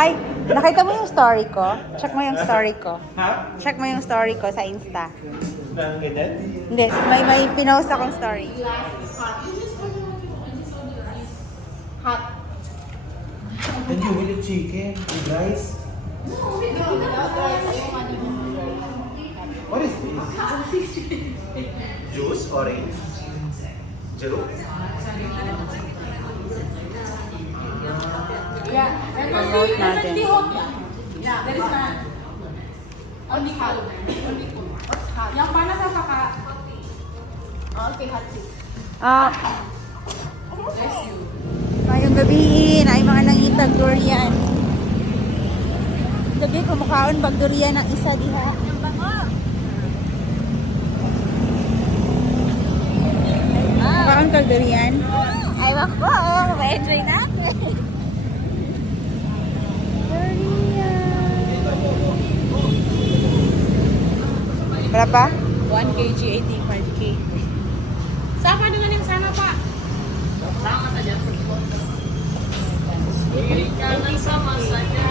Ay, nakita mo yung story ko? Check mo yung story ko. Ha? Check mo yung story ko sa Insta. Nang edad? Hindi, may pinost akong story. Hot. And you will eat chicken, you guys? What is this? Juice, orange, juice. Yeah. Promote natin. Yeah, there is none. Only hot. Only cool. Hot. Yang panas apa kak? Okay, hot tea. Bless you. Ngayong gabiin ay mga nangitag durian. Gabi kumakaon bag durian ng isa diha. Yang bango. Kumakaon kag durian. Ay, wako. Ma-enjoy natin. Berapa? 1 kg, 85k. Sama dengan yang sana, Pak. Sama saja. Berikan sama saja.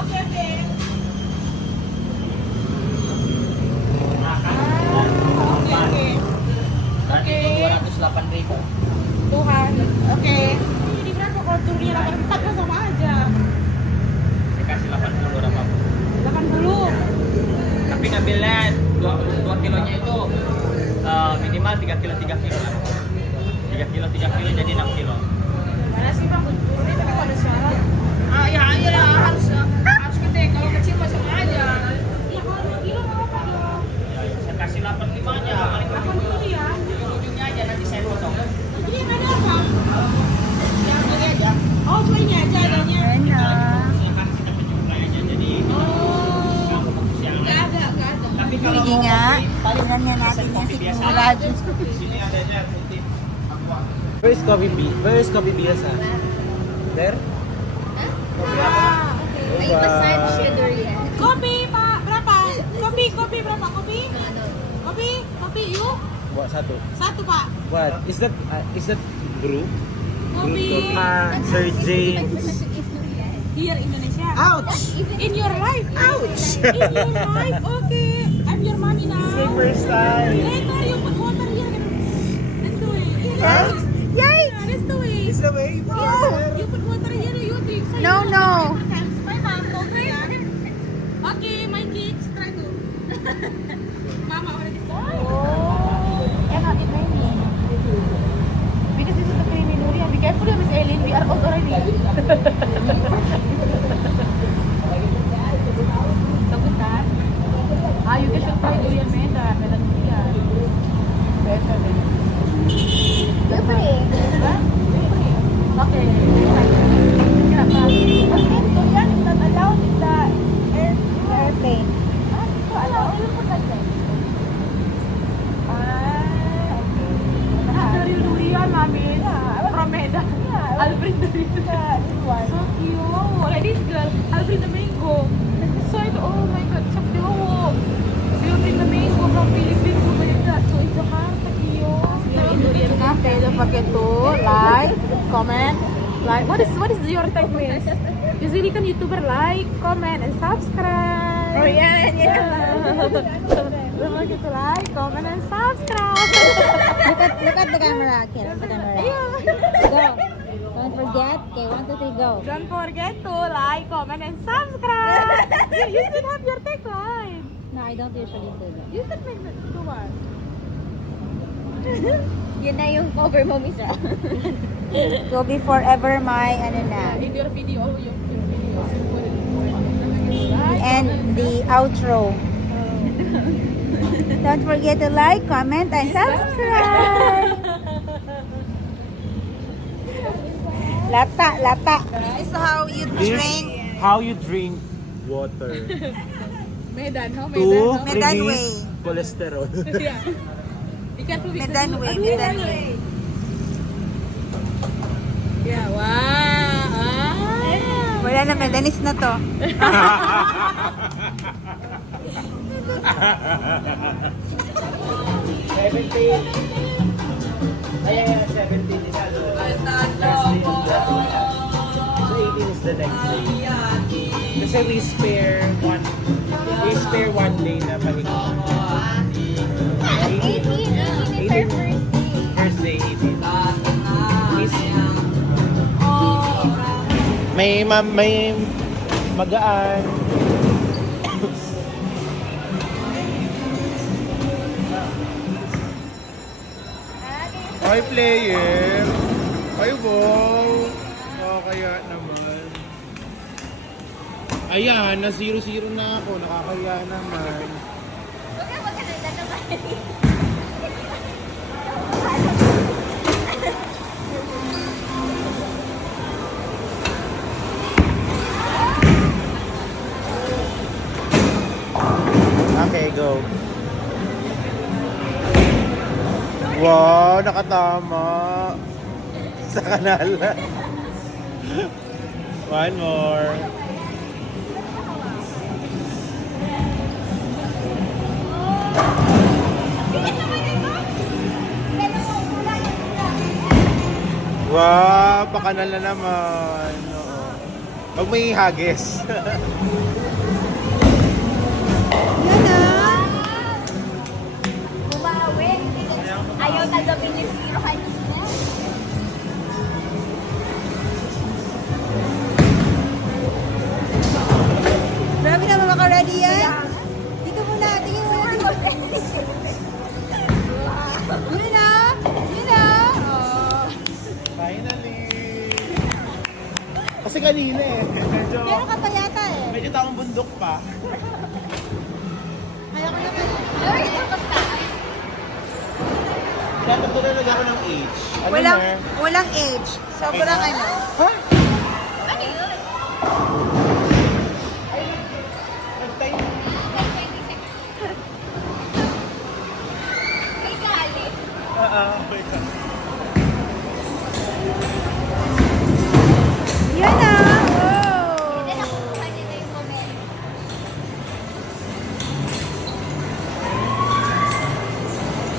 Oke, oke. Oke. 208.000. Tuhan. Oke. Ini berapa kalau turunnya 84 kan sama aja. Saya kasih 80 berapa? 80. Tapi ngambilnya 2 kilonya itu minimal 3 kilo lah. 3 kilo jadi 6 kilo. Mana sih Bang? Turunnya tapi kalau ada syarat. Ya harus gede. Kalau kecil mah sama aja. Iya kalau 2 kilo nggak apa-apa dong. Ya, saya kasih 85 aja. Paling 80 ya. ujung-ujungnya aja nanti saya potong. Jadi yang ada apa? Yang ini aja. Oh cuma ini aja adanya. Enak. Silakan kita penjumlah aja jadi nggak fokus yang Nggak ada. Tapi kalau Sige mau nga. kopi, Tingnan niya natin yung kopi biasa. sigurad. Di sini adanya putih. Where is coffee bean? Where is coffee biasa? There? Kopi apa? Ay, Coba. masaya siya durian. Kopi, Pak. Berapa? Kopi berapa? Kopi, yuk. Buat satu. Satu, Pak. What? Is that brew? Kopi. Sir James. Here Indonesia. Ouch! In your life. Ouch. In your life. Okay. I'm your mommy now. Super style. Later, you put water here. That's the way. Yes. Yay! Yeah, that's the way. It's the way. Yeah, you put water here, you drink. So No, you no. My mom told me. Okay, my kids try to. Mama already said. Cannot eat many. Because this is the creamy durian. Be careful, Miss Eileen. We are old already. Bagus kan? You guys should try durian medan durian. Better than. Okay. Kenapa? Okay, durian is not allowed in the airplane. So allowed in the airplane. Dari durian, Mami. From Medan. I'll bring the durian. So cute. Like this girl, I'll bring the mango. So oh my God, so cute. So you'll bring the mango from Philippines to Medan. So it's Jakarta, cute. Durian Cafe. Don't forget to like, comment, like. What is your request? Usually kan YouTuber like, comment, and subscribe. Oh yeah. Don't forget to like, comment, and subscribe. Look at the camera. Okay, look at the camera. Go. Don't forget. Okay, 1, 2, 3, go. Don't forget to like, comment, and subscribe. You should have your tagline. No, I don't usually do that. You should make that do one. Yun na yung cover mo, Misa. It will be forever my ano na. In your video, your video. And the outro. Don't forget to like, comment, and subscribe. Lata. This is how you drink How you drink water Medan, how to Medan release way. cholesterol. Yeah. Be careful with Medan the way, Aduh, Medan way. Yeah, wow. Wala na, Medanis na to. 70. Ay, 17 is ano. Last day of the So 18 is the next day. Kasi we spare one day na pahinga. 18 is our first day. 18. May magaan. Ay, player. Ay, wow. Kaya naman. Ayan, na 0-0 na ako. Nakakaya naman. Wag ka na dalaman. Okay, go. Wow, nakatama. Sa kanal. One more. Wow, pakanal na naman. Oo. Huwag may hagis. Yan na. Bumawi. Ayaw tanggapin yung zero kanina. Grabe naman maka-ready yan. Dito muna, tingin muna. Yun na! Yun na! Oh. Finally! Kasi kanina eh. Meron ka pa yata eh. Medyo taong bundok pa. Kaya ko naman. Pero ito basta. Kaya natulog ako ng age. Ano na? Walang age. Sobrang ano. Ha? Ano yun? Nag-time. Ay, galit. Okay ka. Yan na! Hindi nakukuha niya na yung moment.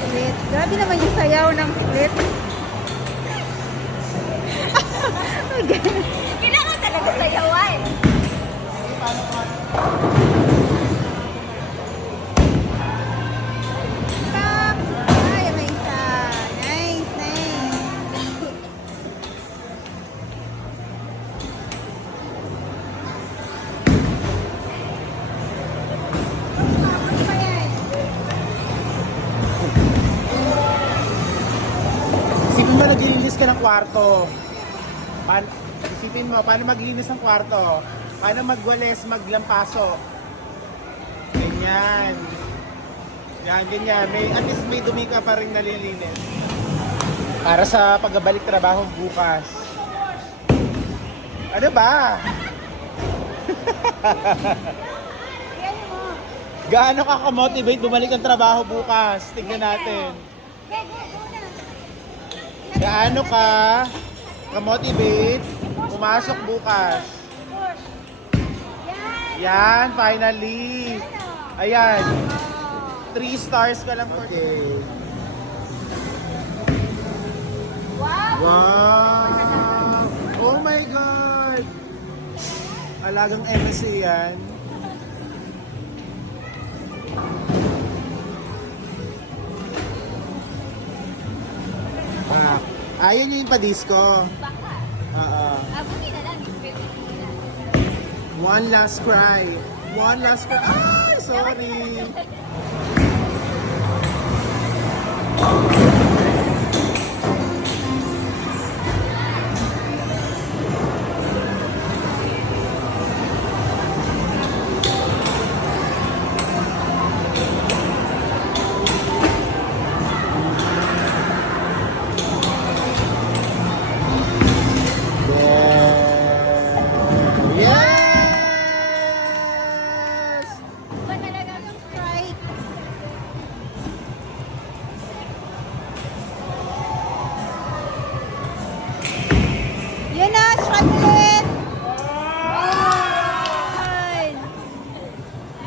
Split. Grabe naman yung sayaw ng split. Kailangan talaga sayawan. Stop! Ay, may isa. Nice, nice. Ano ba yan? Isipin mo, naglilinis ka ng kwarto. Isipin mo, paano maglinis ng kwarto? Paano magwalis, maglampaso? Ganyan. Yan, ganyan. At least may dumi ka pa rin nalilinis. Para sa pagbabalik trabaho bukas. Ano ba? Yan mo. Gaano ka ka-motivate bumalik ang trabaho bukas? Tignan natin. Go, go, go na. Gaano ka ka-motivate pumasok bukas? Push. Yan. Yan, finally. Ayan. Oh. 3 stars ka lang for today. Wow! Wow! Oh my God! Alagang MSC yan. Ayun yung pa-disco. Baka. Oo. Abutin na lang. One last cry. One last cry. Ay, sorry. Yes! Ba talaga yung strike? Yun na, strike ulit! Ayan!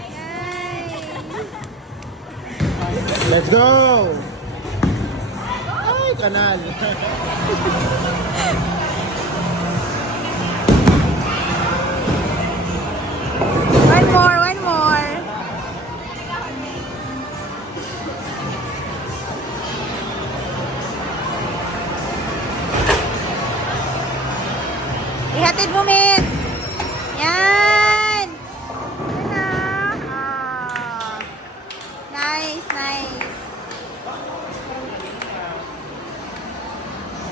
Ayan! Let's go! Ay, kanal. One more, one more. Ihatid mo, Miss. Yan. Yan na. Ah. Nice, nice.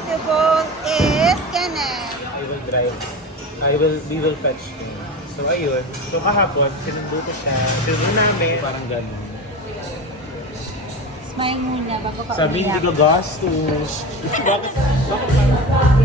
The boat is Kenneth. I will drive. We will fetch him. So ayun. So kahapon, sinundo ko siya. Sinundo namin. Parang ganun. Smile muna bago ka Sabi hindi umiyak. ko gastos. Bakit parang...